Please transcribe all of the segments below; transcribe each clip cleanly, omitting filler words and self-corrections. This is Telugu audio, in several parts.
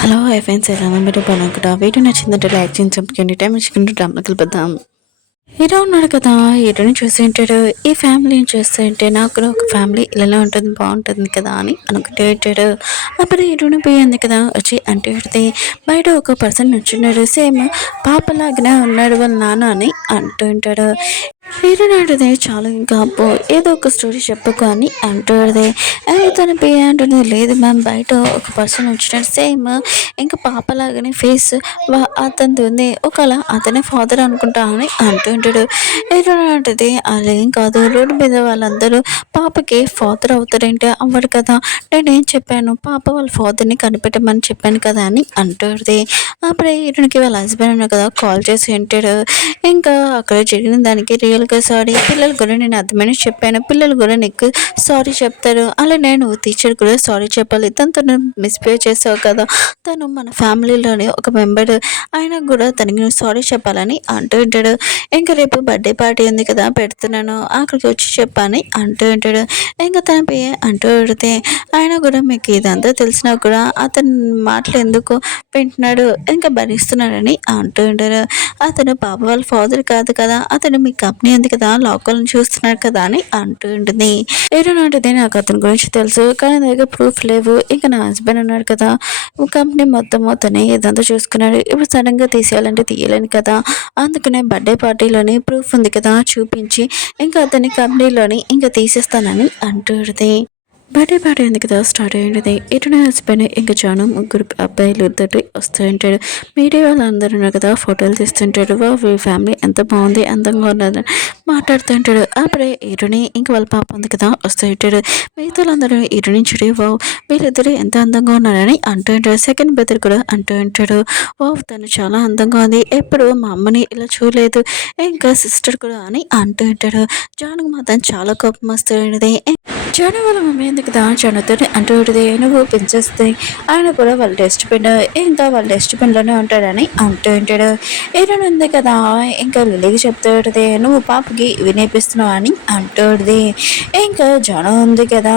హలో హాయ్ ఫ్రెండ్స్, ఎలా మీరు బాగున్నా? వీడియో నచ్చిందంటే లైక్ చేసి చంపుకోండి. టైం ఇచ్చుకుంటూ డ్రామా కలిపిద్దాం. హీరో ఉన్నాడు కదా, హీరోని చూసి ఉంటాడు. ఈ ఫ్యామిలీని చూస్తే ఉంటే నాకు కూడా ఒక ఫ్యామిలీ ఇలానే ఉంటుంది, బాగుంటుంది కదా అని అనుకుంటూ ఉంటాడు. అప్పుడు హీరోని పోయింది కదా వచ్చి అంటే పెడితే బయట ఒక పర్సన్ నుంచున్నాడు. సేమ్ పాపలాగానే ఉన్నాడు వాళ్ళ నాన్న అని అంటూ ఉంటాడు. హీరోయిన్ అంటుంది చాలా ఇంకా అబ్బో ఏదో ఒక స్టోరీ చెప్పుకో అని అంటుంది. తన పే అంటుంది లేదు మ్యామ్, బయట ఒక పర్సన్ వచ్చినాడు సేమ్ ఇంకా పాపలాగానే ఫేస్ అతనిది ఉంది, ఒకవేళ అతనే ఫాదర్ అనుకుంటా అని అంటూ ఉంటాడు. హీరోయిన్ అంటుంది అదేం కాదు, రోడ్డు మీద వాళ్ళందరూ పాపకి ఫాదర్ అవుతారంటే అవ్వడు కదా, నేనేం చెప్పాను పాప వాళ్ళ ఫాదర్ని కనిపెట్టమని చెప్పాను కదా అని అంటుంది. అప్పుడే హీరోయిన్కి వాళ్ళ హస్బెండ్ ఉన్నారు కదా కాల్ చేసి ఉంటాడు. ఇంకా అక్కడ జరిగిన దానికి రియల్గా సారీ, పిల్లలు కూడా నేను అర్థమని చెప్పాను, పిల్లలు కూడా నీకు సారీ చెప్తారు, అలా నేను టీచర్ కూడా సారీ చెప్పాలి, తనతో మిస్బిహేవ్ చేసావు కదా, తను మన ఫ్యామిలీలోని ఒక మెంబర్, అయినా కూడా తనకి నువ్వు సారీ చెప్పాలని అంటూ ఉంటాడు. ఇంకా రేపు బర్త్డే పార్టీ ఉంది కదా పెడుతున్నాను, అక్కడికి వచ్చి చెప్పని అంటూ ఉంటాడు. ఇంకా తన పేరు అంటూ పెడితే ఆయన కూడా మీకు ఇదంతా తెలిసినా కూడా అతని మాటలు ఎందుకు వింటున్నాడు, ఇంకా భరిస్తున్నాడని అంటూ ఉంటారు. అతను పాప వాళ్ళ ఫాదర్ కాదు కదా, అతను మీ కంపెనీ ఉంది కదా లోకల్ని చూస్తున్నాడు కదా అని అంటూ ఉంటుంది. ఏదోనంటే నాకు అతని గురించి తెలుసు కానీ నా దగ్గర ప్రూఫ్ లేవు, ఇంకా నా హస్బెండ్ ఉన్నాడు కదా కంపెనీ మొత్తం అతనే ఇదంతా చూసుకున్నాడు, ఇప్పుడు సడన్ గా తీసేయాలంటే తీయలేను కదా, అందుకనే బర్త్డే పార్టీలోని ప్రూఫ్ ఉంది కదా చూపించి ఇంకా అతని కంపెనీలోని ఇంకా తీసేస్తానని అంటుంది. బర్త్డే పార్టీ ఉంది కదా స్టార్ట్ అయ్యింది. ఇటు హస్బెండ్ ఇంకా చాలా ముగ్గురు అబ్బాయిలు తోటి వస్తూ ఉంటాడు. మీడియా వాళ్ళందరూ ఉన్నారు కదా ఫోటోలు తీస్తుంటాడు. వీళ్ళ ఫ్యామిలీ ఎంత బాగుంది, అందంగా ఉన్నదని మాట్లాడుతూ ఉంటాడు. అప్పుడే ఇటుని ఇంకా వాళ్ళ పాప ఉంది కదా వస్తూ ఉంటాడు. మిగతా వాళ్ళందరూ ఇటుని చూడి వీళ్ళిద్దరు ఎంత అందంగా ఉన్నారని అంటూ ఉంటాడు. సెకండ్ బ్రదర్ కూడా అంటూ ఉంటాడు, తను చాలా అందంగా ఉంది, ఎప్పుడు మా అమ్మని ఇలా చూడలేదు, ఇంకా సిస్టర్ కూడా అని అంటూ ఉంటాడు. జానుకు మాత్రం చాలా కోపం వస్తూ ఉంటుంది. జాను వాళ్ళ మమ్మీ ఎందుకు కదా జానుతో అంటూ ఉంటుంది, నువ్వు పెంచేస్తే ఆయన కూడా వాళ్ళ డస్ట్బిన్, ఇంకా వాళ్ళ డస్ట్బిన్లోనే ఉంటాడని అంటూ ఉంటాడు. ఏదైనా ఉంది కదా ఇంకా లిలీకి చెప్తూ ఉంటుంది, నువ్వు పాపకి ఇవి నేర్పిస్తున్నావు అని అంటూ ఉంటుంది. ఇంకా జాను ఉంది కదా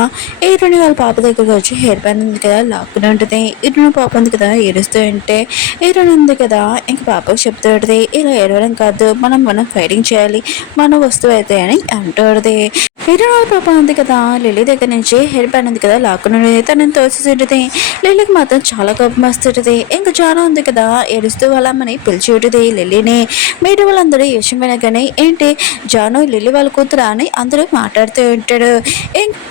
ఈరుని వాళ్ళ పాప దగ్గరకు వచ్చి హెయిర్ బ్యాండ్ ఉంది కదా లాక్కుని ఉంటుంది. ఈరుని పాప ఉంది కదా ఏడుస్తూ ఉంటే ఈరుని ఉంది కదా ఇంకా పాపకు చెప్తూ ఉంటుంది, ఇలా ఏడవడం కాదు, మనం ఫైటింగ్ చేయాలి, మన వస్తువు అయితే అని అంటూ ఉంటుంది. ఈరుని వాళ్ళ పాప ఉంది కదా లిల్లీ దగ్గర నుంచి హెయిర్ బ్యాండ్ ఉంది కదా లాక్కుని తనని తోసేసింటుంది. లిల్లీకి మాత్రం చాలా కోపం వస్తుంటుంది. ఇంకా జాను ఉంది కదా ఏడుస్తూ వాళ్ళ అమ్మని పిలిచి ఉంటుంది లిల్లీని. మీరు వాళ్ళందరూ ఈ విషయం వినగానే ఏంటి జాను లిల్లీ వాళ్ళ కూతురా అని అందరూ మాట్లాడుతూ ఉంటాడు.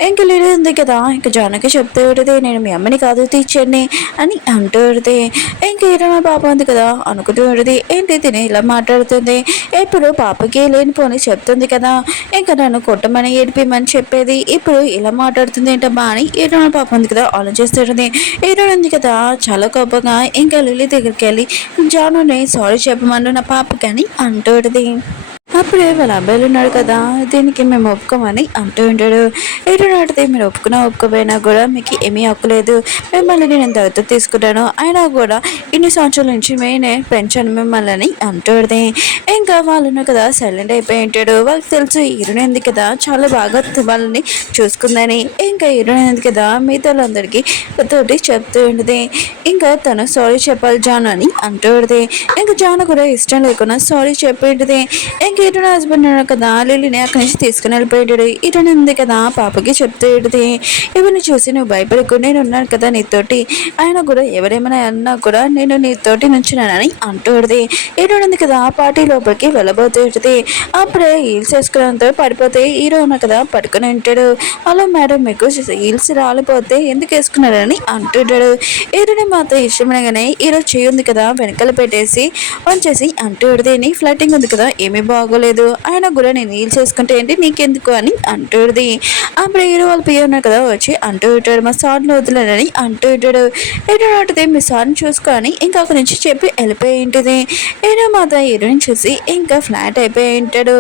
ఇంక లిల్లీ ఉంది కదా ఇంకా జానుకి చెప్తూ ఉంటుంది, నేను మీ అమ్మని కాదు టీచర్ని అని అంటూ ఉంటుంది. ఇంక ఈరోజు పాప ఉంది కదా అనుకుంటూ ఉంటుంది, ఏంటి తిని ఇలా మాట్లాడుతుంది, ఎప్పుడు పాపకి లేనిపోని చెప్తుంది కదా, ఇంకా నన్ను కొట్టమని ఏడిపిమని చెప్పేది, ఇప్పుడు ఇలా మాట్లాడుతుంది ఏంటమ్మా అని ఈరోజు పాప ఉంది కదా ఆలోచిస్తుంది. ఈరోజు ఉంది కదా చాలా కోపంగా ఇంకా లిల్లీ దగ్గరికి వెళ్ళి జానుని సారీ చెప్పమను నా పాపకి అని అంటుంది. అప్పుడే వాళ్ళ అబ్బాయిలు ఉన్నాడు కదా దీనికి మేము ఒప్పుకోమని అంటూ ఉంటాడు. ఏడు నాటితే మీరు ఒప్పుకోపోయినా కూడా మీకు ఏమీ హక్కులేదు, మిమ్మల్ని నేను దత్తత తీసుకుంటాను, అయినా కూడా ఇన్ని సంవత్సరాల నుంచి నేనే పెంచాను మిమ్మల్ని అని అంటుంది. ఇంకా వాళ్ళు ఉన్నారు కదా సైలెంట్ అయిపోయి ఉంటాడు. వాళ్ళకి తెలుసు హీరోయిన్ ఉంది కదా చాలా బాగా వాళ్ళని చూసుకుందని, ఇంకా హీరోయిన్ ఉంది కదా మిగతా వాళ్ళందరికీ తోటి చెప్తూ ఉంటుంది. ఇంకా తను సారీ చెప్పాలి జాను అని అంటుంది. ఇంకా జాను కూడా ఇష్టం లేకుండా సారీ చెప్పి ఉంటుంది. ఇంకా ఇటు హస్బెండ్ కదా లిల్లీని అక్కడి నుంచి తీసుకుని వెళ్ళిపోయాడు. ఇటు ఉంది కదా పాపకి చెప్తాడు, ఇవన్నీ చూసి నువ్వు భయపడకు, నేను ఉన్నాను కదా నీతోటి, ఆయన కూడా ఎవరేమైనా అన్నా కూడా నేను నీతోటి నుంచున్నానని అంటుంది. ఇటు ఉంది కదా పార్టీ లోపలికి వెళ్ళబోతుంది. అప్పుడే హీల్స్ వేసుకోవడంతో పడిపోతే హీరో ఉన్నా కదా పడుకుని ఉంటాడు. అలా మేడం మీకు హీల్స్ రాలిపోతే ఎందుకు వేసుకున్నారని అంటుంటాడు. హీరోని మాత్రం ఇష్టమనగానే హీరో చేయి ఉంది కదా వెనకాల పెట్టేసి వంచేసి అంటుంది, నీ ఫ్లటింగ్ ఉంది కదా ఏమీ బాగోలేదు, ఆయన కూడా నేను హీల్ చేసుకుంటే ఏంటి నీకెందుకు అని అంటుంది. అప్పుడు హీరో వాళ్ళ పియ్య ఉన్నారు కదా వచ్చి అంటూ ఉంటాడు, మా సార్ని వదిలేనని అంటూ ఉంటాడు. ఏంటంటే మీ సార్ని చూసుకొని ఇంకా అక్కడి నుంచి చెప్పి వెళ్ళిపోయి ఉంటుంది. హీరో మాత్రం హీరోని చూసి ఇంకా ఫ్లాట్ అయిపోయి ఉంటాడు.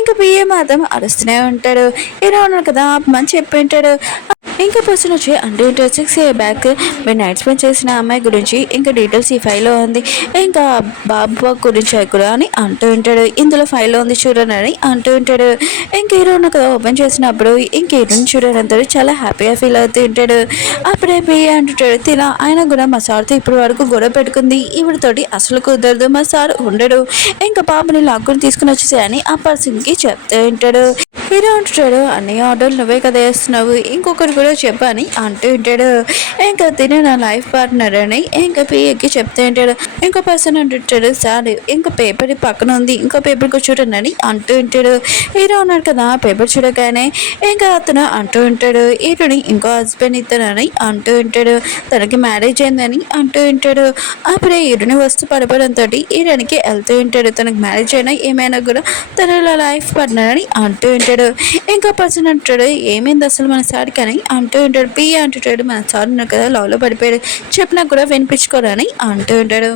ఇంకా పియ్య మాత్రం అరుస్తూనే ఉంటాడు. హీరో ఉన్నారు కదా మంచి చెప్పి ఉంటాడు. ఇంకా పర్సన్ వచ్చి అంటూ ఉంటాడు 6 years బ్యాక్ మీరు నైట్ స్పెండ్ చేసిన అమ్మాయి గురించి ఇంకా డీటెయిల్స్ ఈ ఫైల్లో ఉంది, ఇంకా బాబు గురించి కూడా అని అంటూ ఉంటాడు. ఇందులో ఫైల్లో ఉంది చూడని అని అంటూ ఉంటాడు. ఇంక హీరోను కదా ఓపెన్ చేసినప్పుడు ఇంక హీరోని చూడడంతో చాలా హ్యాపీగా ఫీల్ అవుతూ ఉంటాడు. అప్పుడే పి అంటుంటాడు తిన ఆయన కూడా మా సార్తో ఇప్పటి వరకు గొడవ పెట్టుకుంది, ఈవిడతోటి అసలు కుదరదు, మా సార్ ఉండడు, ఇంకా పాపని లాక్కుని తీసుకుని వచ్చేసాయని ఆ పర్సన్కి చెప్తూ ఉంటాడు. హీరో అంటాడు అన్ని ఆర్డర్లు నువ్వే కదా వేస్తున్నావు, ఇంకొకరు కూడా చెప్పని అంటూ ఉంటాడు. ఇంకా తినే నా లైఫ్ పార్ట్నర్ అని ఇంకా పిఏకి చెప్తూ ఉంటాడు. ఇంకో పర్సన్ అంటుంటాడు సార్ ఇంకా పేపర్ పక్కన ఉంది, ఇంకో పేపర్కి చూడండి అని అంటూ ఉంటాడు. హీరో ఉన్నాడు కదా పేపర్ చూడగానే ఇంకా అతను అంటూ ఉంటాడు హీరోని ఇంకో హస్బెండ్ ఇస్తానని అంటూ ఉంటాడు, తనకి మ్యారేజ్ అయిందని అంటూ ఉంటాడు. అప్పుడే హీరోని వస్తూ పడిపోవడంతో హీరోనికి వెళ్తూ ఉంటాడు. తనకు మ్యారేజ్ అయినా ఏమైనా కూడా తన లైఫ్ పార్ట్నర్ అని అంటూ ఉంటాడు. ఇంకా పర్సన్ అంటాడు ఏమైంది అసలు మన సార్కి అని అంటూ ఉంటాడు. పి అంటుంటాడు మన సార్ ఉన్నారు కదా లవ్లో పడిపోయాడు, చెప్పినా కూడా వినిపించుకోరని అంటూ ఉంటాడు.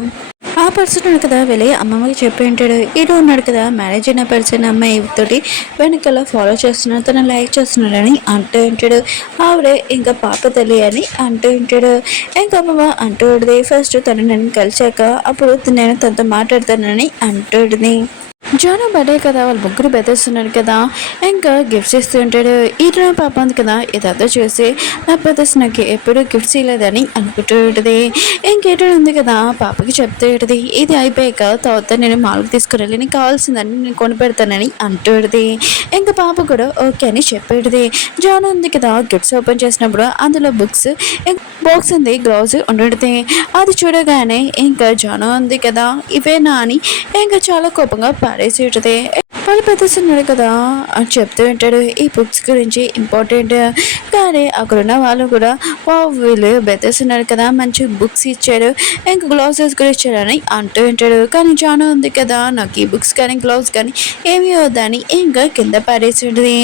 ఆ పర్సన్ ఉన్నాడు కదా వెళ్ళి అమ్మమ్మకి చెప్పి ఉంటాడు. హీరో ఉన్నాడు కదా మ్యారేజ్ అయిన పర్సన్ అమ్మాయి తోటి వెనకాల ఫాలో చేస్తున్నాడు, తన లైక్ చేస్తున్నాడని అంటూ ఉంటాడు. ఆవిడే ఇంకా పాప తల్లి అని అంటూ ఉంటాడు. ఇంకా అమ్మమ్మ అంటూ ఉంటుంది ఫస్ట్ తను నన్ను కలిసాక అప్పుడు నేను తనతో మాట్లాడతానని అంటూ ఉంటుంది. జాను బర్త్డే కదా వాళ్ళు ముగ్గురు బెదర్స్తున్నారు కదా, ఇంకా గిఫ్ట్స్ ఇస్తూ ఉంటాడు. ఈరోజు పాప ఉంది కదా ఇదంతా చూసి నా బ్రదర్స్ నాకు ఎప్పుడు గిఫ్ట్స్ ఇవ్వలేదని అనుకుంటూ ఉంటుంది. ఇంకేటో ఉంది కదా పాపకి చెప్తూ ఉంటుంది ఇది అయిపోయాక తర్వాత నేను మాల్కి తీసుకురాలి, నీకు కావాల్సిందని నేను కొని పెడతానని అంటూ ఉంటుంది. ఇంకా పాప కూడా ఓకే అని చెప్పేది. జాను ఉంది కదా గిఫ్ట్స్ ఓపెన్ చేసినప్పుడు అందులో బుక్స్ బాక్స్ ఉంది గ్లౌజ్ ఉంటుంది. అది చూడగానే ఇంకా జాను ఉంది కదా ఇవేనా అని ఇంకా చాలా కోపంగా పారేసి ఉంటుంది. వాళ్ళు పెద్దస్తున్నాడు కదా అని చెప్తూ ఉంటాడు ఈ బుక్స్ గురించి ఇంపార్టెంట్, కానీ అక్కడున్న వాళ్ళు కూడా వీళ్ళు బెదర్స్తున్నారు కదా మంచి బుక్స్ ఇచ్చాడు ఇంకా గ్లౌజెస్ కూడా ఇచ్చాడని అంటూ ఉంటాడు. కానీ జాను ఉంది కదా నాకు ఈ బుక్స్ కానీ గ్లౌజ్ కానీ ఏమీ వద్దని ఇంకా కింద పారేసి ఉంటుంది.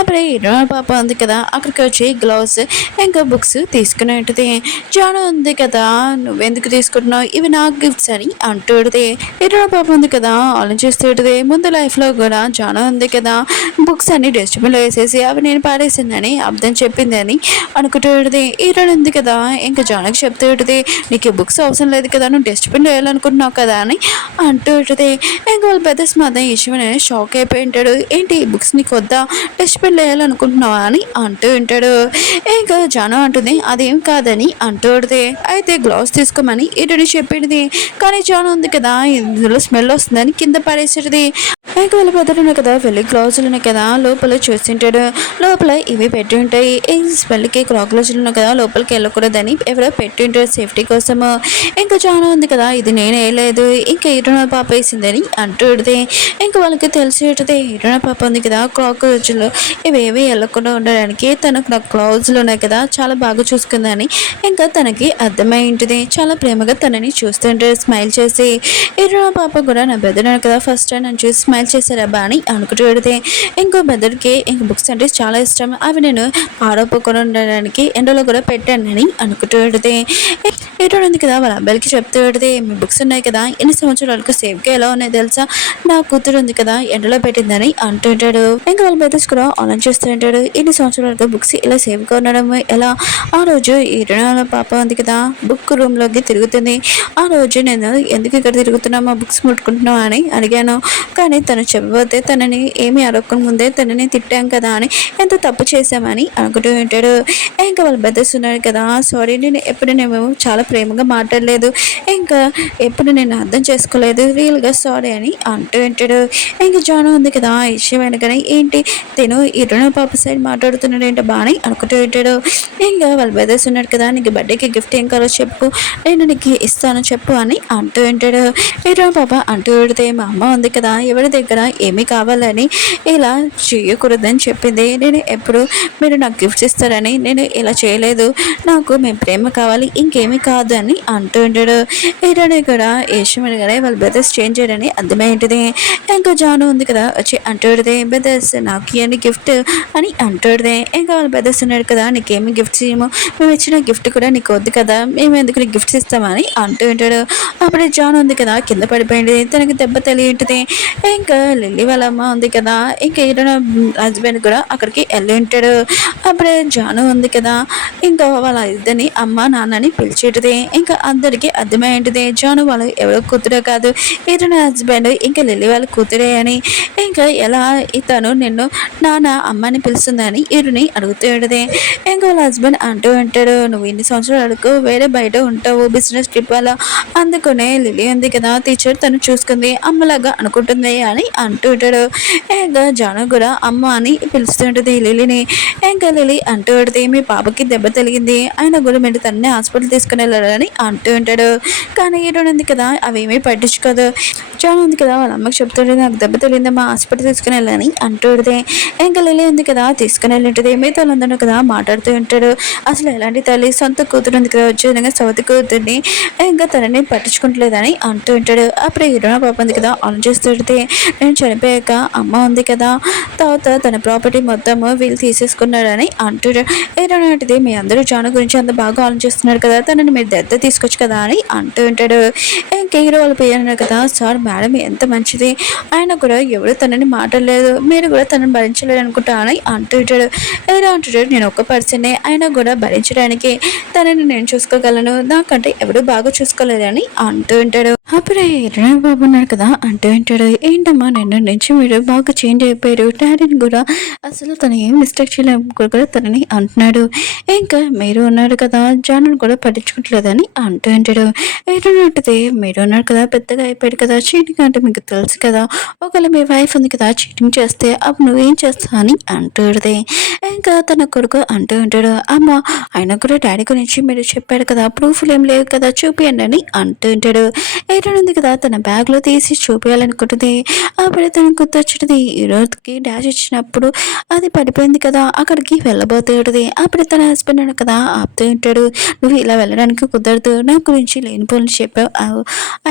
అప్పుడే ఇరో పాప ఉంది కదా అక్కడికి వచ్చి గ్లౌజ్ ఇంకా బుక్స్ తీసుకుని ఉంటుంది. జాను ఉంది కదా నువ్వెందుకు తీసుకుంటున్నావు ఇవి నాకు గిఫ్ట్స్ అని అంటూ ఉంటుంది. ఇరో పాప ఉంది కదా ఆలోచిస్తూ ఉంటుంది ముందు లైఫ్లో కూడా జాను ఉంది కదా బుక్స్ అన్ని డస్ట్బిన్లో వేసేసి అవి నేను పాడేసిందని అర్థం చెప్పిందని అనుకుంటూ ఉంటుంది. హీరోయిన్ ఉంది కదా ఇంకా జానుకి చెప్తూ ఉంటుంది నీకు బుక్స్ అవసరం లేదు కదా నువ్వు డస్ట్బిన్లో వేయాలనుకుంటున్నావు కదా అని అంటూ ఉంటుంది. ఇంకా వాళ్ళ పెద్ద మాత్రం ఇష్టమని షాక్ అయిపోయి ఉంటాడు ఏంటి ఈ బుక్స్ నీకు వద్దా డస్ట్బిన్లో వేయాలనుకుంటున్నావా అని అంటూ ఉంటాడు. ఇంకా జాను అంటుంది అదేం కాదని అంటూ ఉంటుంది. అయితే గ్లౌస్ తీసుకోమని హీరోయిన్ చెప్పింది, కానీ జాను ఉంది కదా ఇందులో స్మెల్ వస్తుందని కింద పడేసేది. ఇంకా వాళ్ళ పెద్దలు కదా వెళ్ళి గ్లౌజులు కదా లోపల చూస్తుంటాడు. లోపల ఇవి పెట్టి ఉంటాయి, ఈ స్మెల్కి గ్లౌజులు కదా లోపలికి వెళ్ళకూడదని ఎవరో పెట్టి ఉంటారు సేఫ్టీ కోసము. ఇంకా చాలా ఉంది కదా ఇది నేను వేయలేదు ఇంకా ఇరుణ పాప వేసిందని అంటుంది. ఇంకా వాళ్ళకి తెలిసి ఉంటుంది ఇరుణ పాప ఉంది కదా కాక్రోచ్లు ఇవేవి వెళ్ళకుండా ఉండడానికి తనకు నా గ్లౌజులు ఉన్నాయి కదా చాలా బాగా చూసుకుందని ఇంకా తనకి అర్థమై ఉంటుంది. చాలా ప్రేమగా తనని చూస్తుంటారు స్మైల్ చేసి. ఇరుణ పాప కూడా నా బెదర్ కదా ఫస్ట్ టైం నన్ను చూసి స్మైల్ చేశారబ్బా అని అనుకుంటూ పెడితే ఇంకో బెదర్కి ఇంక బుక్స్ అంటే చాలా ఇష్టం, అవి నేను పాడైపోకుండా ఉండడానికి ఎండలో కూడా పెట్టానని అనుకుంటూ పెడితే ఎటు ఉంది కదా వాళ్ళ అబ్బాయికి చెప్తూ పెడితే మీ బుక్స్ ఉన్నాయి కదా ఎన్ని సంవత్సరాలకు సేఫ్గా ఎలా ఉన్నాయి తెలుసా, నా కూతురు ఉంది కదా ఎండలో పెట్టిందని అంటుంటాడు. ఇంకా వాళ్ళ బెదర్స్ కూడా ఆన్లైన్ చేస్తూ ఉంటాడు ఎన్ని సంవత్సరాలకు బుక్స్ ఇలా సేఫ్గా ఉండడం ఎలా. ఆ రోజు ఈ రుణాల పాప ఉంది కదా బుక్ రూమ్లోకి తిరుగుతుంది. ఆ రోజు నేను ఎందుకు ఇక్కడ తిరుగుతున్నా మా బుక్స్ ముట్టుకుంటున్నావు అని అడిగాను, కానీ తను చెప్పబోతే తనని ఏమీ అడగకుండా ముందే తనని తిట్టాం కదా అని ఎంత తప్పు చేశామని అనుకుంటూ ఉంటాడు. ఇంకా వాళ్ళు బెదర్స్తున్నాడు కదా సారీ నేను ఎప్పుడు నేను చాలా ప్రేమగా మాట్లాడలేదు, ఇంకా ఎప్పుడు నేను అర్థం చేసుకోలేదు రియల్గా సారీ అని అంటూ ఉంటాడు. ఇంకా జాను ఉంది కదా ఆ విషయం వెనకనే ఏంటి తిను ఈ రుణ పాప సైడ్ మాట్లాడుతున్నాడు ఏంటో బాగా అనుకుంటూ ఉంటాడు. ఇంకా వాళ్ళు బెదర్స్తున్నాడు కదా నీకు బర్త్డేకి గిఫ్ట్ ఏం కావాలో చెప్పు నేను నీకు ఇస్తాను చెప్పు అని అంటూ ఉంటాడు. ఈ రుణ పాప అంటూ పెడితే మా అమ్మ ఉంది కదా ఎవరి దగ్గర ఏమి కావాలని ఇలా చేయకూడదని చెప్పింది, నేను ఎప్పుడు మీరు నాకు గిఫ్ట్స్ ఇస్తారని నేను ఇలా చేయలేదు, నాకు మేము ప్రేమ కావాలి ఇంకేమీ కాదు అని అంటూ ఉంటాడు. హీరోని కూడా ఏషమనగానే వాళ్ళ బ్రదర్స్ చేంజ్ చేయడని అర్థమైంటుంది. ఇంకా జాను ఉంది కదా వచ్చి అంటూడితే బ్రదర్స్ నాకు ఇవన్నీ గిఫ్ట్ అని అంటూడితే ఇంకా వాళ్ళ బ్రదర్స్ ఉన్నాడు కదా నీకేమి గిఫ్ట్స్ ఇవ్వము మేము ఇచ్చిన గిఫ్ట్ కూడా నీకు వద్దు కదా మేము ఎందుకు నీకు గిఫ్ట్స్ ఇస్తామని అంటూ ఉంటాడు. అప్పుడే జాను ఉంది కదా కింద పడిపోయింది తనకి దెబ్బ తెలియ ఉంటుంది. ఇంకా ఇంకా లిల్లీ వాళ్ళ అమ్మ ఉంది కదా, ఇంకా ఈయన హస్బెండ్ కూడా అక్కడికి వెళ్ళి ఉంటాడు. అప్పుడే జాను ఉంది కదా, ఇంకా వాళ్ళ ఇద్దరిని అమ్మ నాన్నని పిలిచేటిది. ఇంకా అందరికీ అర్థమయ్యేటిది జాను వాళ్ళు ఎవరో కూతురే కాదు, ఈయన హస్బెండ్ ఇంకా లిల్లీ వాళ్ళ కూతురే అని. ఇంకా ఎలా ఇతను నిన్ను నాన్న అమ్మని పిలుస్తుందని ఈరుని అడుగుతాడుదే. ఇంకా వాళ్ళ హస్బెండ్ అంటూ ఉంటాడు, నువ్వు ఇన్ని సంవత్సరాలు అడుగు వేరే బయట ఉంటావు బిజినెస్ ట్రిప్ వల్ల, అందుకునే లిల్లీ ఉంది కదా టీచర్ తను చూసుకుంది అమ్మలాగా అనుకుంటుంది అని అంటూ ఉంటాడు. ఇంకా జాను కూడా అమ్మ అని పిలుస్తుంటది లిలీని. ఇంకా లిలీ అంటూ ఉంటుంది, మీ పాపకి దెబ్బ తగిలింది అయినా కూడా మీరు తనని హాస్పిటల్ తీసుకుని వెళ్ళాలని అంటూ ఉంటాడు. కానీ ఈరోజు ఉంది కదా అవేమీ పట్టించుకోదు. జాను ఉంది కదా వాళ్ళ అమ్మకి చెప్తుంటే నాకు దెబ్బ తగిలిందమ్మా హాస్పిటల్ తీసుకుని వెళ్ళాలని అంటూ ఉంటుంది. ఇంకా లిలీ ఉంది కదా తీసుకుని వెళ్ళి ఉంటుంది. మిగతా వాళ్ళందరూ కదా మాట్లాడుతూ ఉంటాడు, అసలు ఎలాంటి తల్లి సొంత కూతురు ఉంది కదా వచ్చే విధంగా సవతి కూతుర్ని ఇంకా తనని పట్టించుకుంటలేదని అంటూ ఉంటాడు. అప్పుడు హీరోన పాప ఉంది కదా ఆలోచిస్తుంటే, నేను చనిపోయాక అమ్మ ఉంది కదా తర్వాత తన ప్రాపర్టీ మొత్తం వీళ్ళు తీసేసుకున్నాడని అంటాడు. హీరోనాటిది మీ అందరూ జాను గురించి అంత బాగా ఆలోచిస్తున్నారు కదా, తనని మీరు దత్త తీసుకోవచ్చు కదా అని అంటూ ఉంటాడు. ఇంకా హీరో వాళ్ళు పోయారు కదా, సార్ మేడం ఎంత మంచిది, ఆయన కూడా ఎవరు తనని మాట్లాడలేదు, మీరు కూడా తనని భరించలేరు అనుకుంటా అని అంటూ ఉంటాడు. హీరో అంటాడు, నేను ఒక్క పర్సనే అయినా కూడా భరించడానికి తనని నేను చూసుకోగలను, నాకంటే ఎవరు బాగా చూసుకోలేదని అంటూ ఉంటాడు. అప్పుడే రణ్ బాబు ఉన్నాడు కదా అంటూ ఉంటాడు, ఏంటమ్మా నిన్న నుంచి మీరు బాగా చేంజ్ అయిపోయారు, డాడీని కూడా అసలు తను ఏం మిస్టేక్ చేయలేదు కూడా తనని అంటున్నాడు. ఇంకా మీరు ఉన్నారు కదా జాను కూడా పట్టించుకోవట్లేదని అంటూ ఉంటాడు. ఏంటంటే మీరు ఉన్నారు కదా పెద్దగా అయిపోయాడు కదా, చీటింగ్ అంటే మీకు తెలుసు కదా, ఒకవేళ మీ వైఫ్ ఉంది కదా చీటింగ్ చేస్తే అప్పుడు నువ్వేం చేస్తావు అని అంటుంది. ఇంకా తన కొడుకు అంటూ ఉంటాడు, అమ్మ ఆయన కూడా డాడీ గురించి మీరు చెప్పాడు కదా ప్రూఫ్లు ఏం లేవు కదా చూపియండి అని అంటూ ఉంటాడు. ఉంది కదా తన బ్యాగ్లో తీసి చూపించాలనుకుంటుంది. అప్పుడు తనకు గుర్తొచ్చుంటుంది, ఈ రోజుకి డాష్ ఇచ్చినప్పుడు అది పడిపోయింది కదా అక్కడికి వెళ్ళబోతుంది. అప్పుడు తన హస్బెండ్ కదా ఆపుతూ ఉంటాడు, నువ్వు ఇలా వెళ్ళడానికి కుదరదు, నా గురించి లేని పోలని చెప్పావు,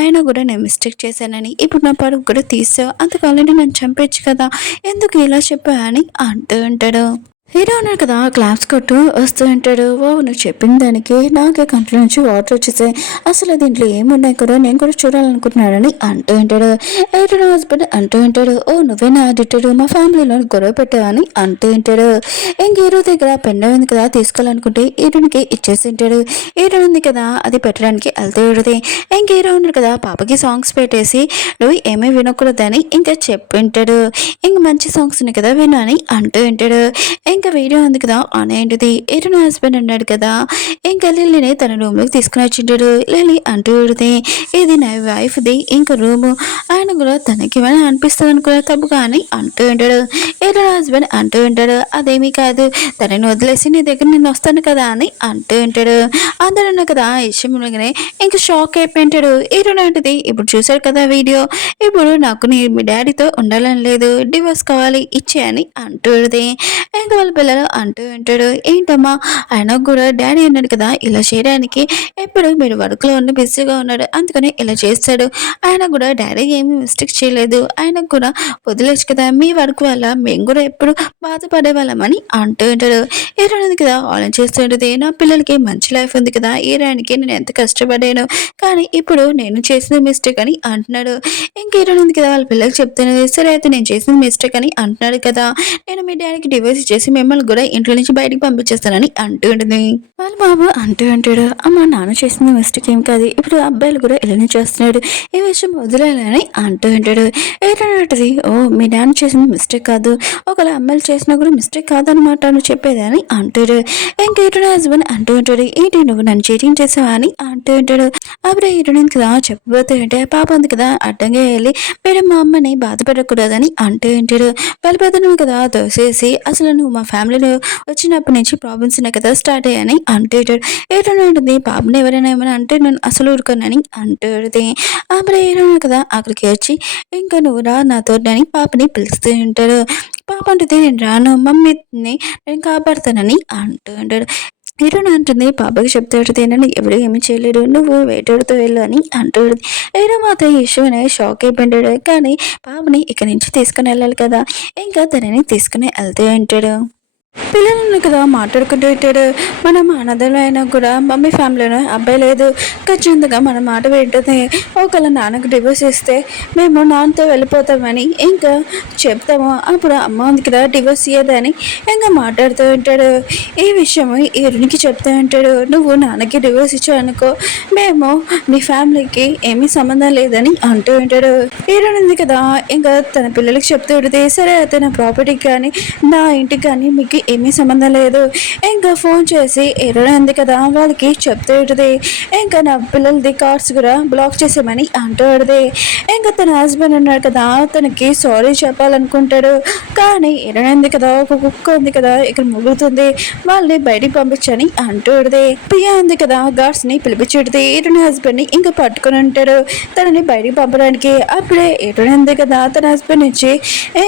ఆయన కూడా నేను మిస్టేక్ చేశానని, ఇప్పుడు నా పరుగు కూడా తీసావు, అంతకాలని నన్ను చంపేచ్చు కదా, ఎందుకు ఇలా చెప్పావు అని అంటూ ఉంటాడు. హీరో ఉన్నాడు కదా క్లాప్స్ కొట్టు వస్తూ ఉంటాడు. ఓ నువ్వు చెప్పిన దానికి నాకే కంట్లో నుంచి వాటర్ వచ్చేసాయి, అసలు దీంట్లో ఏమున్నాయి కూడా నేను కూడా చూడాలనుకుంటున్నాడని అంటూ ఉంటాడు. హీరో హస్బెండ్ అంటూ ఉంటాడు, ఓ నువ్వేనా ఆడిటర్ మా ఫ్యామిలీలో గొడవ పెట్టావని అంటూ ఉంటాడు. ఇంక హీరో దగ్గర పెన్ ఉంది కదా తీసుకోవాలనుకుంటే హీరోనికి ఇచ్చేసి ఉంటాడు. హీరో ఉంది కదా అది పెట్టడానికి వెళ్తూ ఉంటుంది. ఇంక హీరో ఉన్నాడు కదా పాపకి సాంగ్స్ పెట్టేసి నువ్వు ఏమీ వినకూడదని ఇంకా చెప్పింటాడు. ఇంక మంచి సాంగ్స్ ఉన్నాయి కదా విను అని అంటూ ఉంటాడు. ఇంకా వీడియో ఉంది కదా ఆన్ ఏంటిది నా హస్బెండ్ అన్నాడు కదా, ఇంకా లిల్లీని తన రూమ్లోకి తీసుకుని వచ్చింటాడు. లిల్లీ అంటూ విడితే ఇది నా వైఫ్ది ఇంకా రూము, ఆయన కూడా తనకి ఏమైనా అనిపిస్తుంది అనుకున్న తప్పుగా అని అంటూ ఉంటాడు. నా హస్బెండ్ అంటూ ఉంటాడు, అదేమీ కాదు తనని వదిలేసి నీ దగ్గర నేను వస్తాను కదా అని అంటూ ఉంటాడు. అందరూ కదా ఇష్టంగానే ఇంకా షాక్ అయిపోయింటాడు. లాంటిది ఇప్పుడు చూశారు కదా వీడియో, ఇప్పుడు నాకు మీ డాడీతో ఉండాలని లేదు, డివోర్స్ కావాలి ఇచ్చే అని అంటూ ఇంకా వాళ్ళ పిల్లలు అంటూ ఉంటాడు, ఏంటమ్మా ఆయన కూడా డాడీ ఉన్నాడు కదా ఇలా చేయడానికి, ఎప్పుడు మీరు వర్క్లో ఉండి బిజీగా ఉన్నాడు అందుకని ఇలా చేస్తాడు, ఆయన కూడా డాడీ ఏమి మిస్టేక్ చేయలేదు, ఆయనకు కూడా వదిలేచ్చు కదా, మీ వర్క్ వల్ల మేము కూడా ఎప్పుడు బాధపడే వాళ్ళమని అంటూ ఉంటాడు. ఏరానికి కదా ఆలోచన చేస్తుంటుంది, నా పిల్లలకి మంచి లైఫ్ ఉంది కదా, ఏరానికి నేను ఎంత కష్టపడాను కానీ ఇప్పుడు నేను చేసిన మిస్టేక్ అని అంటున్నాడు. ఇంకేరానికి కదా వాళ్ళ పిల్లలకి చెప్తాను, సరే అయితే నేను చేసిన మిస్టేక్ అని అంటున్నాడు కదా, నేను మీ డాడీకి డివోర్స్ ఇచ్చేసి మిమ్మల్ని కూడా ఇంట్లో నుంచి బయటికి పంపించేస్తానని అంటూ ఉంటుంది. వాళ్ళ బాబు అంటూ అంటాడు, అమ్మ నాన్న చేసిన మిస్టేక్ ఏం కాదు, ఇప్పుడు అబ్బాయిలు కూడా ఇలానే చేస్తున్నాడు, ఈ విషయం వదిలేయాలని అంటూ ఉంటాడు. ఏంటంటది, ఓ మీ నాన్న చేసిన మిస్టేక్ కాదు, ఒకవేళ అమ్మాయిలు చేసినా కూడా మిస్టేక్ కాదనమాట నువ్వు చెప్పేదని అంటాడు. ఇంకేటో హస్బెండ్ అంటూ ఉంటాడు, ఏంటి నువ్వు నన్ను చీటింగ్ చేసావా అని అంటూ ఉంటాడు. అప్పుడే హీరోయిన్ కదా చెప్పబోతూ ఉంటే పాప ఉంది కదా అడ్డంగా వెళ్ళి మీరు మా అమ్మని బాధపడకూడదని అంటూ ఉంటాడు. వెళ్ళిపోతున్నావు కదా తోసేసి, అసలు నువ్వు మా ఫ్యామిలీలో వచ్చినప్పటి నుంచి ప్రాబ్లమ్స్ ఉన్నాయి కదా స్టార్ట్ అయ్యాని అంటేటాడు. ఏటో ఉంటుంది పాపని ఎవరైనా ఏమైనా అంటే నేను అసలు ఊరుకోనని అంటుంది. అప్పుడు ఏదో కదా అక్కడికి వచ్చి ఇంకా నువ్వు రా నాతో అని పాపని పిలుస్తూ ఉంటాడు. పాప అంటే నేను రాను మమ్మీని నేను కాపాడుతానని అంటూ ఉంటాడు. హీరోని అంటుంది పాపకి చెప్తాడు నన్ను ఎవరు ఏమి చేయలేడు, నువ్వు వేటాడుతూ వెళ్ళు అని అంటాడు. హీరో మాత్రం ఈ విషయమనే షాక్ అయిపోయాడు. కానీ పాపని ఇక్కడి నుంచి తీసుకుని వెళ్ళాలి కదా, ఇంకా తనని తీసుకుని వెళ్తూ ఉంటాడు. పిల్లలను కదా మాట్లాడుకుంటూ ఉంటాడు. మనం అనాథలు అయినా కూడా మమ్మీ ఫ్యామిలీలో అబ్బాయి లేదు, ఖచ్చితంగా మన మాట వింటుంది. ఒకవేళ నాన్నకు డివోర్స్ ఇస్తే మేము నాన్నతో వెళ్ళిపోతామని ఇంకా చెప్తాము, అప్పుడు అమ్మ ఉంది కదా డివోర్స్ ఇయ్యదని ఇంకా మాట్లాడుతూ ఉంటాడు. ఈ విషయం ఈరునికి చెప్తూ ఉంటాడు. నువ్వు నాన్నకి డివోర్స్ ఇచ్చావు అనుకో, మేము నీ ఫ్యామిలీకి ఏమీ సంబంధం లేదని అంటూ ఉంటాడు. ఈరునింది కదా ఇంకా తన పిల్లలకి చెప్తూ ఉంటుంది. సరే అయితే నా ప్రాపర్టీకి కానీ నా ఇంటికి కానీ మీకు ఏమీ సంబంధం లేదు. ఇంకా ఫోన్ చేసి ఎరుడు కదా వాళ్ళకి చెప్తూ ఉంటుంది. ఇంకా నా పిల్లలది కార్డ్స్ కూడా బ్లాక్ చేసామని అంటూ ఉంటుంది. ఇంకా తన హస్బెండ్ ఉన్నాడు కదా, తనకి సారీ చెప్పాలనుకుంటాడు. కానీ ఎరుడు కదా ఒక కుక్క ఉంది కదా ఇక్కడ ముగులుతుంది, వాళ్ళని బయటికి పంపించని అంటూ ఉంటుంది. ప్రియా ఉంది కదా గార్డ్స్ ని పిలిపించుంటుంది. ఎరుని హస్బెండ్ ని ఇంకా పట్టుకుని ఉంటాడు తనని బయటికి పంపడానికి. అప్పుడే ఎరుడు ఉంది కదా తన హస్బెండ్ నుంచి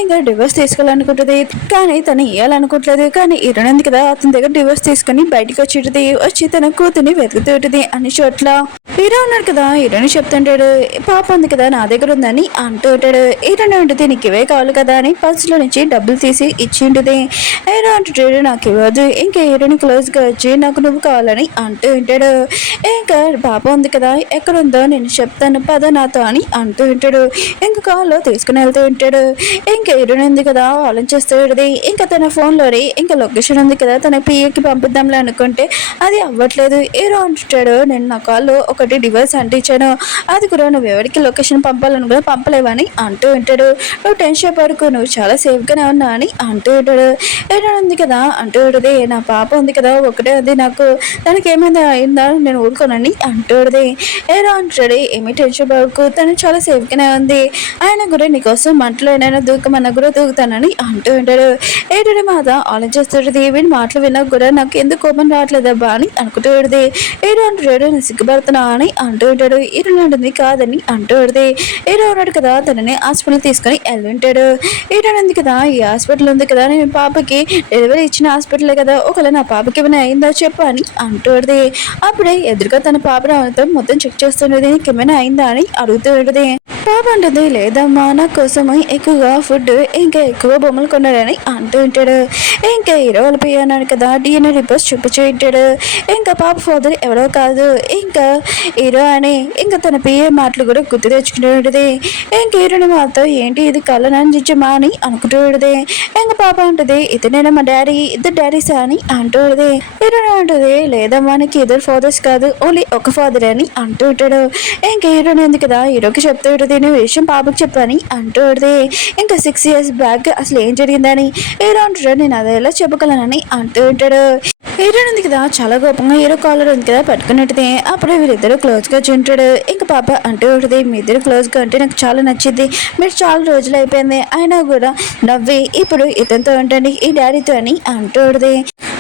ఇంకా డివోర్స్ తీసుకోవాలనుకుంటుంది. కానీ తను ఇవ్వాలనుకోవట్లేదు. కానీ ఇరణంది కదా అతని దగ్గర డివోర్స్ తీసుకుని బయటకు వచ్చి తన కూతుర్ని వెతుకుతూ ఉంటుంది అన్ని చోట్ల. హీరో ఉన్నాడు కదా హీరోని చెప్తుంటాడు, పాప ఉంది కదా నా దగ్గర ఉందని అంటూ ఉంటాడు. హీరోని ఉంటుంది నీకు ఇవే కావాలి కదా అని పర్సులో నుంచి డబ్బులు తీసి ఇచ్చి ఉంటుంది. హీరో అంటుంటాడు నాకు ఇవ్వదు. ఇంకా హీరోని క్లోజ్గా వచ్చి నాకు నువ్వు కావాలని అంటూ ఉంటాడు. ఇంకా పాప ఉంది కదా ఎక్కడ ఉందో నేను చెప్తాను పద నాతో అని అంటూ ఉంటాడు. ఇంకా కాల్లో తీసుకుని వెళ్తూ ఉంటాడు. ఇంకా హీరోని ఉంది కదా ఆలోచిస్తూ ఉంటుంది. ఇంకా తన ఫోన్లోని ఇంకా లొకేషన్ ఉంది కదా తన పిఏకి పంపిద్దాంలే అనుకుంటే అది అవ్వట్లేదు. హీరో అంటుంటాడు నేను నా కాల్లో ఒకటి డివైస్ అంటించాను, అది కూడా నువ్వు ఎవరికి లొకేషన్ పంపాలని కూడా పంపలేవని అంటూ ఉంటాడు. నువ్వు టెన్షన్ పడుకు, నువ్వు చాలా సేఫ్గానే ఉన్నా అని అంటూ ఉంటాడు. హీరో ఉంది కదా అంటూ ఉంటుంది నా పాప ఉంది కదా ఒకటే ఉంది నాకు, తనకి ఏమైనా అయిందా నేను ఊరుకోనని అంటూ ఉంటుంది. హీరో అంటాడు ఏమీ టెన్షన్ పడుకు, తను చాలా సేఫ్గానే ఉంది, ఆయన కూడా నీకోసం మంటలో ఏమైనా దూకమన్నా కూడా దూకుతానని అంటూ ఉంటాడు. ఏడు మాత ఆలోచిస్తుంటది. వీడి మాటలు విన్నా కూడా నాకు ఎందుకు కోపం రావట్లేదబ్బా అని అనుకుంటూ ఉంటుంది. ఏడు అంటాడు నేను సిగ్గుపడుతున్నా అని అంటూ ఉంటాడు. ఇరు ఉంటుంది కాదని అంటూ ఉంటుంది. ఏడు ఉన్నాడు కదా తనని హాస్పిటల్ తీసుకొని వెళ్ళుంటాడు. ఏడు ఉంది కదా ఈ హాస్పిటల్ ఉంది కదా నేను పాపకి డెలివరీ ఇచ్చిన హాస్పిటలే కదా, ఒకవేళ నా పాపకి ఏమైనా అయిందో చెప్పు అని అంటూ ఉంటుంది. అప్పుడే ఎదురుగా తన పాప రావడంతో మొత్తం చెక్ చేస్తుండేది నీకు ఏమైనా అయిందా అని అడుగుతూ ఉంటుంది. పాప అంటుంది లేదమ్మా నా కోసం ఎక్కువగా ఫుడ్ ఇంకా ఎక్కువ బొమ్మలు కొన్నాడని అంటూ ఉంటాడు. ఇంకా హీరో వాళ్ళ అన్నాడు కదా డిఎన్ఏ రిపోర్ట్స్ చూపించి ఉంటాడు. ఇంకా పాప ఫాదర్ ఎవరో కాదు ఇంకా హీరో అని ఇంకా తన పిఏ మాటలు కూడా గుర్తు తెచ్చుకుంటూ ఉంటుంది. ఇంకా హీరోని మాతో ఏంటి ఇది కళ్ళని నిజమా అని అనుకుంటూ ఉంటుంది. ఇంకా పాప ఉంటుంది ఇతనేనా మా డాడీ, ఇద్దరు డాడీసా అని అంటూ ఉంటుంది. హీరో ఉంటుంది లేదమ్మా నీకు ఇద్దరు ఫాదర్స్ కాదు ఓన్లీ ఒక ఫాదర్ అని అంటూ ఉంటాడు. ఇంకా హీరోని ఉంది కదా హీరోకి చెప్తూ ఉంటుంది నేను విషయం పాపకు చెప్పని అంటూ ఉంటుంది. ఇంకా 6 years బ్యాక్ అసలు ఏం జరిగిందని హీరో అంటాడు నేను అదే ఎలా చెప్పగలనని అంటూ ఉంటాడు. హీరో ఉంది కదా చాలా కోపంగా హీరో కాలర్ ఉంది కదా పట్టుకున్నట్టుది. అప్పుడు వీళ్ళిద్దరు క్లోజ్గా ఉంటాడు. ఇంకా పాప అంటూ ఉంటుంది మీ ఇద్దరు క్లోజ్గా అంటే నాకు చాలా నచ్చింది, మీరు చాలా రోజులు అయిపోయింది అయినా కూడా నవ్వి ఇప్పుడు ఇతనితో ఉంటుంది ఈ డాడీతో అని అంటూ ఉంటుంది.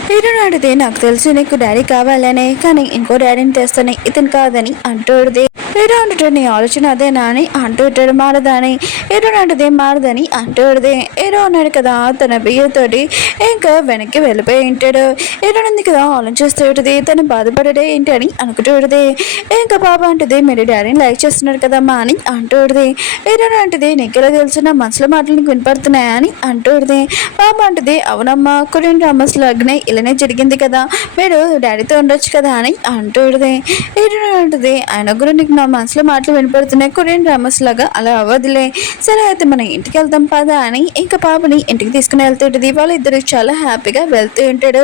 హీరో అడిగితే నాకు తెలుసు నీకు డాడీ కావాలని, కానీ ఇంకో డాడీని తెస్తాను ఇతను కాదని అంటూ ఉంటుంది. హీరో అంటాడు నీ ఆలోచన అదేనా అని అంటూ ఉంటాడు. మారదా అని హీరో అంటది మారదని అంటూ ఉంటుంది. హీరో అన్నాడు కదా తన బియ్యతోటి ఇంకా వెనక్కి వెళ్ళిపోయి ఉంటాడు. హీరో ఉంది కదా ఆలోచిస్తూ ఉంటుంది తను బాధపడడే ఏంటి అని అనుకుంటూ ఉంటుంది. ఇంకా పాప అంటుంది మీరు డాడీని లైక్ చేస్తున్నాడు కదమ్మా అని అంటూ ఉంటుంది. హీరో అంటుంది నీకెలా తెలుసు నా మనసులో మాటలు నీకు వినపడుతున్నాయా అని అంటూ ఉంటుంది. పాప అంటుంది అవునమ్మా కొరియన్ డ్రామాస్ లాగానే ఇలానే జరిగింది కదా, మీరు డాడీతో ఉండొచ్చు కదా అని అంటూ ఉంటుంది. హీరో అంటుంది ఆయన కూడా నీకు నా మనసులో మాటలు వినపడుతున్నాయి కొరియన్ డ్రామాస్ లాగా అలా అవ్వదులే, సరే అయితే మనం ఇంటికి వెళ్తాం పదా అని ఇంకా పాపని ఇంటికి తీసుకుని వెళ్తుంటుంది. వాళ్ళిద్దరు చాలా హ్యాపీగా వెళ్తూ ఉంటాడు.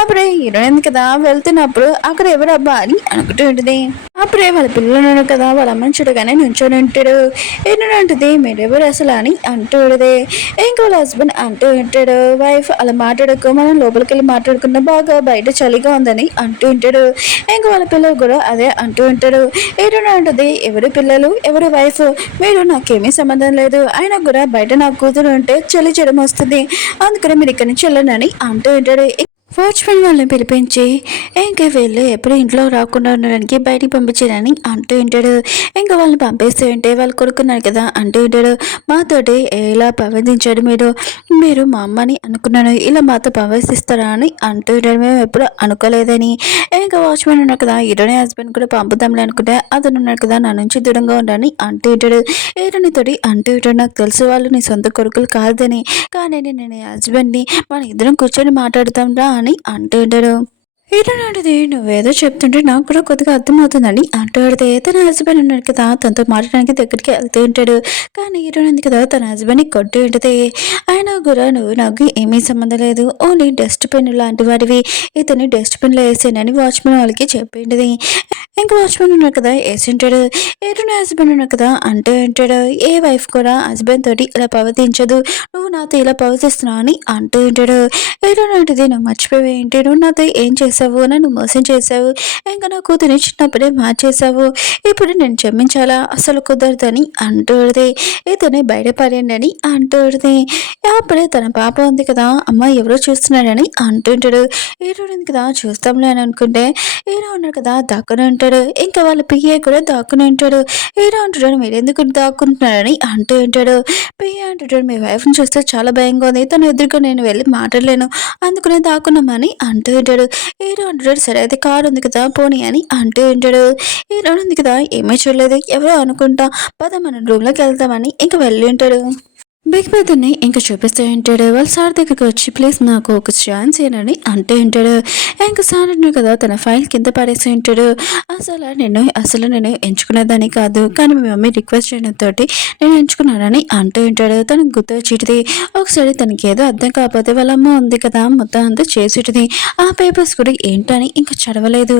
అప్పుడే హీరోయిన్ కదా వెళ్తున్నప్పుడు అక్కడ ఎవరు అబ్బా అని అనుకుంటూ ఉంటుంది. అప్పుడే వాళ్ళ పిల్లలు కదా వాళ్ళ అమ్మని చూడగానే నుంచొని ఉంటాడు. ఏంటంటుంది మీరెవరు అసలు అని అంటూ ఉంటుంది. ఇంకా వాళ్ళ హస్బెండ్ అంటూ ఉంటాడు వైఫ్ అలా మాట్లాడుకో మనం లోపలికి వెళ్ళి మాట్లాడుకున్నా బాగా బయట చలిగా ఉందని అంటూ ఉంటాడు. ఇంకా వాళ్ళ పిల్లలు కూడా అదే అంటూ ఉంటాడు. ఏంటంటుంది ఎవరు పిల్లలు ఎవరు వైఫ్ మీరు నాకేమీ సంబంధం లేదు, అయినా కూడా బయట నా కూతురు ఉంటే చలి జ్వరం వస్తుంది అందుకని మీరు ఇక్కడి నుంచి వెళ్ళనని అంటూ ఉంటాడు. వాచ్మెన్ వాళ్ళని పిలిపించి ఇంక వీళ్ళు ఎప్పుడు ఇంట్లో రాకుండా ఉండడానికి బయటికి పంపించారని అంటూ ఉంటాడు. ఇంకా వాళ్ళని పంపిస్తూ ఉంటే వాళ్ళు కొడుకున్నారు కదా అంటూ ఉంటాడు. మాతోటి ఇలా ప్రవర్తించాడు మీరు మీరు మా అమ్మని అనుకున్నాను, ఇలా మాతో ప్రవర్తిస్తారా అని అంటూ ఉంటాడు. మేము ఎప్పుడు అనుకోలేదని. ఇంకా వాచ్మెన్ ఉన్నాడు కదా, హీరోని హస్బెండ్ కూడా పంపుదాంలే అనుకుంటే అతను ఉన్నాడు కదా, నా నుంచి దూరంగా ఉండని అంటూ ఉంటాడు. హీరోనితోటి అంటూ ఉంటాడు, నాకు తెలుసు వాళ్ళు నీ సొంత కొడుకులు కాదని, కానీ నేను నీ హస్బెండ్ని, మన ఇద్దరం కూర్చొని మాట్లాడుతాం రా అని అంటూ ఉంటాడు. ఏంటంటే నువ్వేదో చెప్తుంటే నాకు కూడా కొద్దిగా అర్థమవుతుందని అంటాడితే తన హస్బెండ్ ఉన్నాడు కదా, తనతో మాట్లాడడానికి దగ్గరికి వెళ్తూ ఉంటాడు. కానీ హీరోయిన్ ఉంది కదా, తన హస్బెండ్ని కొట్టి ఉంటుంది. అయినా కూడా నువ్వు నాకు ఏమీ సంబంధం లేదు, ఓన్లీ డస్ట్బిన్ లాంటి వాడివి, ఇతన్ని డస్ట్బిన్లో వేసానని వాచ్మెన్ వాళ్ళకి చెప్పింది. ఇంకా వాచ్మెన్ ఉన్నాడు కదా వేసింటాడు. హీరోయిన్ హస్బెండ్ ఉన్నాడు కదా అంటూ ఉంటాడు, ఏ వైఫ్ కూడా హస్బెండ్ తోటి ఇలా ప్రవర్తించదు, నువ్వు నాతో ఇలా ప్రవర్తిస్తున్నావు అని అంటూ ఉంటాడు. హీరోయిన్ అంటది, నువ్వు మర్చిపోయి ఏంటి, నువ్వు నాతో ఏం చేసావు, నన్ను మోసం చేసావు, ఇంకా నా కూతురి చిన్నప్పుడే మార్చేసావు, ఇప్పుడు నేను క్షమించాలా, అసలు కుదరదని అంటూడిది. ఇతనే బయటపడండి అని అంటూడిది. అప్పుడే తన పాప ఉంది కదా, అమ్మ ఎవరో చూస్తున్నాడని అంటుంటాడు. హీరో ఉంది కదా, చూస్తాంలే అని అనుకుంటే హీరో ఉన్నాడు కదా దాక్కుని ఉంటాడు. ఇంకా వాళ్ళ పిఏ కూడా దాక్కుని ఉంటాడు. హీరో అంటాడు, మీరు ఎందుకు దాక్కుంటున్నారని అంటూ ఉంటాడు. పిఏ అంటాడు, మీ వైఫ్ని చూస్తే చాలా భయంగా ఉంది, తను ఎదురుగా నేను వెళ్ళి మాట్లాడలేను, అందుకునే దాక్కున్నామని అంటూ ఉంటాడు. హీరో అంటాడు, సరే అయితే కారు ఉంది కదా పోనీ అని అంటూ ఉంటాడు. హీరో ఉంది కదా, ఏమీ చూడలేదు, ఎవరో అనుకుంటా, పద మనం రూమ్లోకి వెళ్తామని ఇంకా వెళ్ళి ఉంటాడు. బిగ్ బ్రదర్ని ఇంకా చూపిస్తూ ఉంటాడు. వాళ్ళ సార్ దగ్గరికి వచ్చి ప్లీజ్ నాకు ఒక ఛాన్స్ ఏనని అంటూ ఉంటాడు. ఇంకా సార్ అన్నాడు కదా, తన ఫైల్ కింద పడేసి ఉంటాడు. అసలు నేను ఎంచుకునేదాన్ని కాదు, కానీ మీ మమ్మీ రిక్వెస్ట్ చేయడంతో నేను ఎంచుకున్నానని అంటూ ఉంటాడు. తనకు గుర్తు వచ్చింది. ఒకసారి తనకి ఏదో అర్థం కాకపోతే వాళ్ళ అమ్మ ఉంది కదా మొత్తం అంతా చేసేటిది, ఆ పేపర్స్ కూడా ఏంటని ఇంకా చదవలేదు,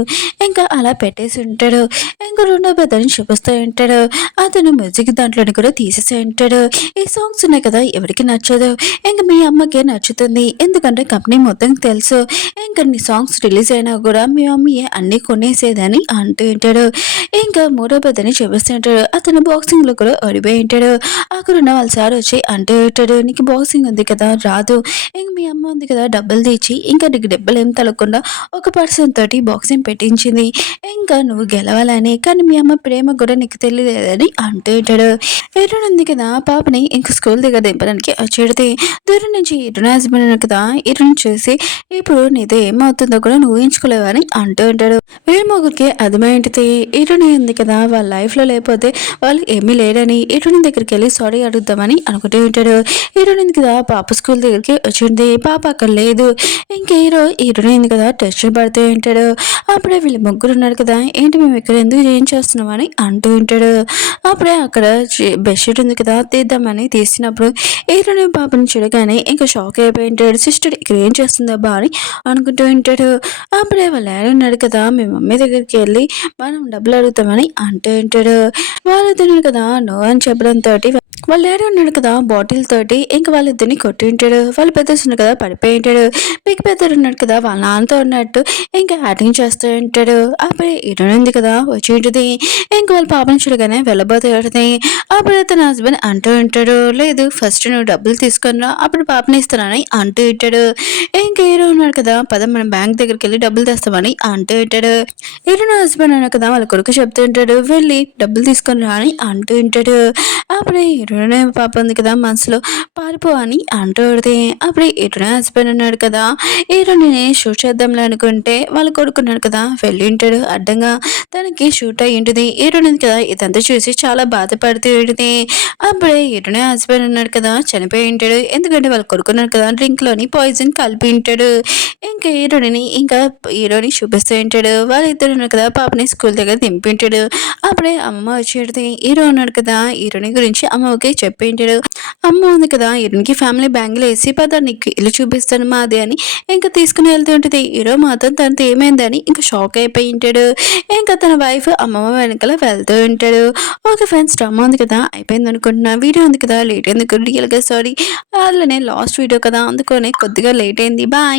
ఇంకా అలా పెట్టేసి ఉంటాడు. ఇంకా రెండో బ్రదర్ని చూపిస్తూ ఉంటాడు. అతను మ్యూజిక్ దాంట్లోని కూడా తీసేసి ఉంటాడు. ఈ సాంగ్స్ ఉన్నాయి కదా ఎవరికి నచ్చదు, ఇంకా మీ అమ్మకే నచ్చుతుంది, ఎందుకంటే కంపెనీ మొత్తం తెలుసు, ఇంకా నీ సాంగ్స్ రిలీజ్ అయినా కూడా మీ మమ్మీ అన్ని కొనేసేదని అంటూ ఉంటాడు. ఇంకా మూడో పెద్దని చూపిస్తూ ఉంటాడు. అతను బాక్సింగ్ లో కూడా ఓడిపోయి ఉంటాడు. అక్కడ ఉన్న వాళ్ళ సార్ వచ్చి అంటూ ఉంటాడు, నీకు బాక్సింగ్ ఉంది కదా రాదు, ఇంక మీ అమ్మ ఉంది కదా డబ్బులు తెచ్చి ఇంకా నీకు డబ్బులు ఏం తలకుండా ఒక పర్సన్ తోటి బాక్సింగ్ పెట్టించింది, ఇంకా నువ్వు గెలవాలని, కానీ మీ అమ్మ ప్రేమ కూడా నీకు తెలియలేదని అంటూ ఉంటాడు. ఎరుడు ఉంది కదా పాపని ఇంక స్కూల్ దగ్గర దింపడానికి వచ్చేది. దూరం నుంచి ఇరుని హస్బెండ్ కదా ఇరుని చూసి ఇప్పుడు నీతో ఏమవుతుందో కూడా నువ్వు ఊహించుకోలేవని అంటూ ఉంటాడు. వీరి ముగ్గురికి అర్థమైంటిది. ఇరుని ఉంది కదా వాళ్ళ లైఫ్ లో లేకపోతే వాళ్ళు ఏమీ లేరని ఇరుని దగ్గరికి వెళ్ళి సారీ అడుగుదామని అనుకుంటూ ఉంటాడు. ఇరుని ఉంది కదా పాప స్కూల్ దగ్గరికి వచ్చింది, పాప అక్కడ లేదు. ఇంకా ఇరుని ఉంది కదా టెస్ట్ పడుతూ ఉంటాడు. అప్పుడే వీళ్ళు ముగ్గురు ఉన్నారు కదా, ఏంటి మేము ఇక్కడ ఎందుకు ఏం చేస్తున్నాం అని అంటూ ఉంటాడు. అప్పుడే అక్కడ బెడ్షీట్ ఉంది కదా తీద్దామని తీసినప్పుడు హీరోని పాపని చూడగానే ఇంకా షాక్ అయిపోయి ఉంటాడు. సిస్టర్ ఇక్కడ ఏం చేస్తుందబ్బా అని అనుకుంటూ ఉంటాడు. అప్పుడే వాళ్ళ డాడీ ఉన్నాడు కదా, మీ మమ్మీ దగ్గరికి వెళ్ళి మనం డబ్బులు అడుగుతామని అంటూ ఉంటాడు. వాళ్ళు తిన్నాడు కదా నో అని చెప్పడంతో వాళ్ళ డాడీ ఉన్నాడు కదా బాటిల్ తోటి ఇంకా వాళ్ళిద్దరిని కొట్టి ఉంటాడు. వాళ్ళ పెద్దలు ఉన్నాడు కదా పడిపోయి ఉంటాడు. బిగ్ పెద్దలు ఉన్నాడు కదా వాళ్ళ నాన్నతో ఉన్నట్టు ఇంకా యాక్టింగ్ చేస్తూ ఉంటాడు. అప్పుడే హీరోయిన్ ఉంది కదా వచ్చి ఉంటుంది. ఇంకా వాళ్ళ పాపని చూడగానే వెళ్ళబోతుంది. అప్పుడు తన హస్బెండ్ అంటూ ఉంటాడు, లేదు ఫస్ట్ నువ్వు డబ్బులు తీసుకున్నా అప్పుడు పాపని ఇస్తానని అంటూ ఉంటాడు. ఇంకా హీరో ఉన్నాడు కదా పద మనం బ్యాంక్ దగ్గరికి వెళ్ళి డబ్బులు తెస్తామని అంటూ ఉంటాడు. హీరోయిన్ హస్బెండ్ అన్నాడు కదా వాళ్ళ కొడుకు చెప్తూ ఉంటాడు, వెళ్ళి డబ్బులు తీసుకొని రా అని అంటూ ఉంటాడు. అప్పుడే హీరోయిన్ పాప ఉంది కదా మనసులో పారిపో అని అంటూ ఉంటుంది. అప్పుడే హీరోయిన్ హస్బెండ్ ఉన్నాడు కదా హీరోని షూట్ చేద్దాంలే అనుకుంటే వాళ్ళ కొడుకున్నాడు కదా వెళ్ళి ఉంటాడు అడ్డంగా, తనకి షూట్ అయ్యి ఉంటుంది. హీరోయిన్ కదా ఇదంతా చూసి చాలా బాధపడుతూ ఉంటుంది. అప్పుడే హీరోయిన్ హస్బెండ్ ఉన్నాడు కదా చనిపోయి ఉంటాడు, ఎందుకంటే వాళ్ళు కొడుకున్నాడు కదా డ్రింక్ లోని పాయిజన్ కలిపి ఉంటాడు. ఇంకా హీరోని చూపిస్తూ ఉంటాడు. వాళ్ళిద్దరు ఉన్నారు కదా పాపని స్కూల్ దగ్గర దింపింటాడు. అప్పుడే అమ్మ వచ్చేది. హీరో ఉన్నాడు కదా హీరోని గురించి అమ్మకి చెప్పింటాడు. అమ్మ ఉంది కదా హీరోనికి ఫ్యామిలీ బ్యాంగిల్ వేసి పద నీకు ఇల్లు చూపిస్తాను మాది అని ఇంకా తీసుకుని వెళ్తూ ఉంటుంది. హీరో మాత్రం తనతో ఏమైందని ఇంకా షాక్ అయిపోయి ఉంటాడు. ఇంకా తన వైఫ్ అమ్మమ్మ వెనకాల వెళ్తూ ఉంటాడు. ఓకే ఫ్రెండ్స్ డ్రామా ఉంది కదా అయిపోయింది అనుకుంటున్నా, వీడియో ఉంది కదా లేట్ అయింది రియల్గా సారీ, అలానే లాస్ట్ వీడియో కదా అందుకనే కొద్దిగా లేట్ అయింది, బాయ్.